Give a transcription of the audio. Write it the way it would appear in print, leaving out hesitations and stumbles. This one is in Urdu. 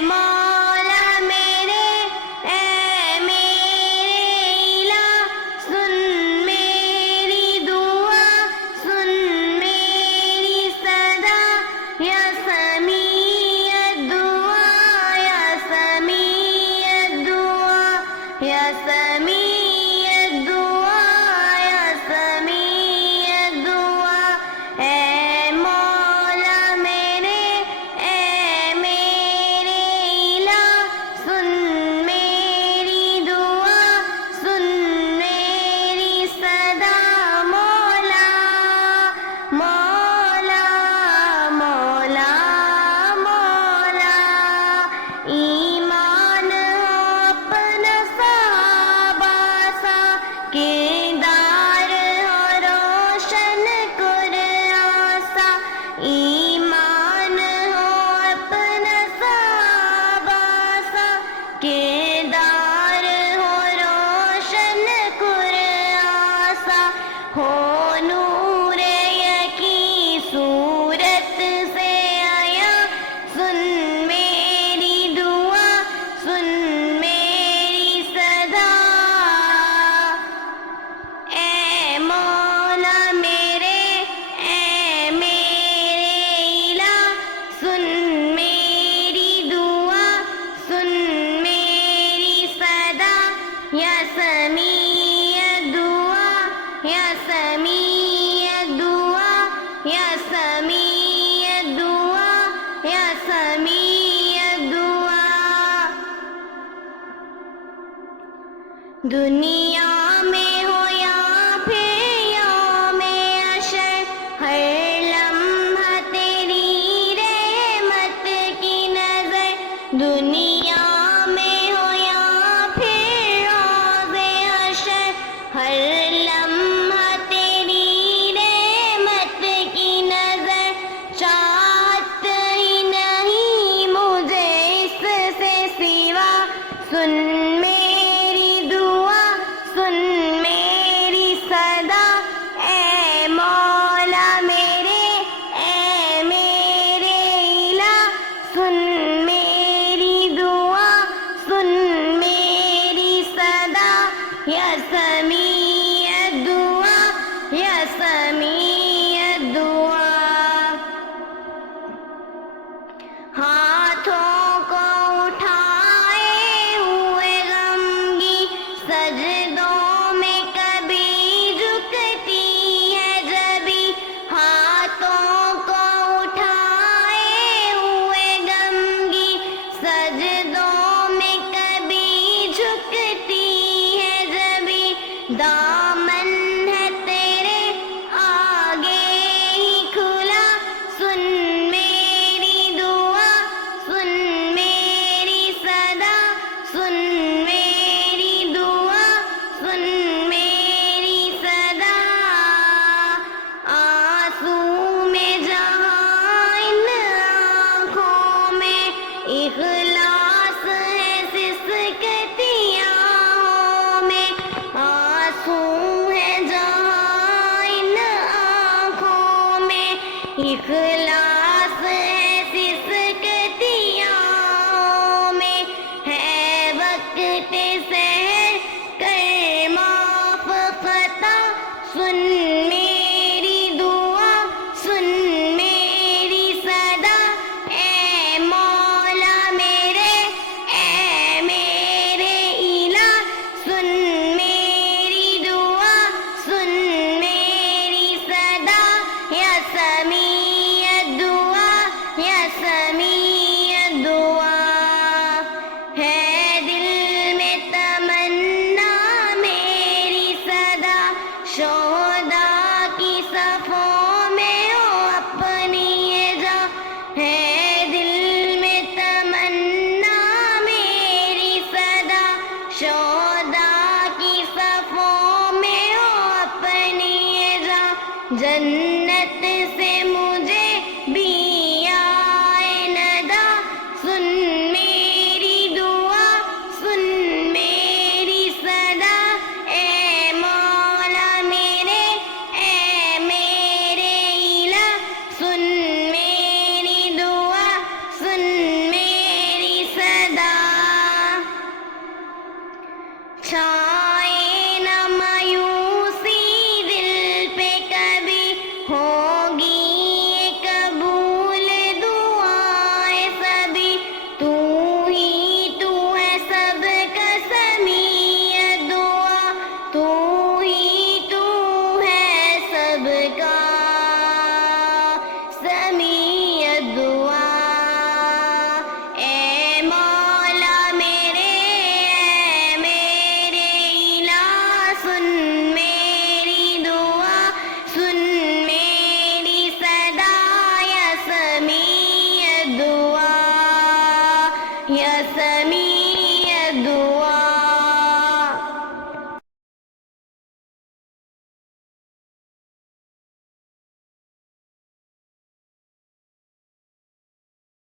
مولا میرے، اے میرے الہ، سن میری دعا، سن میری صدا، یا سمیع الدعا، یا سمیع الدعا، یا سمیع الدعا، یا سمیع الدعا۔ اے مولا میرے، اے میرے الہ، سن میری دعا، سن میری صدا، مولا مولا مولا مولا۔ ایمان ہو اپنا صحابہ سا، کردار ہو روشن قرآن سا۔ ایمان ہو اپنا صحابہ سا، کردار ہو روشن قرآن سا۔ ہو نور یقین صورت سے آیا، سن میری دعا، سن میری صدا۔ اے مولا میرے، اے میرے الہ، سن میری دعا، سن میری صدا، یا سمیع الدعا، یا سمیع الدعا، یا سمیع الدعا، یا سمیع الدعا۔ دنیا میں ہو یا پھر یوم حشر، ہر لمحہ تیری رحمت کی نظر۔ دنیا میں ہو یا پھر روز حشر، ہر لمحہ تیری رحمت کی نظر۔ چاہت ہی نہیں مجھے اس سے سوا، سن میری دعا، سن میری صدا۔ اے مولا میرے، اے میرے الہ، سن میری دعا۔ چھائے نہ مایوسی دل پہ کبھی، ہوگی یہ قبول دعائیں سبھی، تو ہی تو ہے سب کا سمیع دعا، تو ہی تو ہے سب کا سمیع دعا۔ اے مولا میرے، اے میرے الہ، سن میری دعا، سن میری صدا، یا سمیع دعا، یا سمیع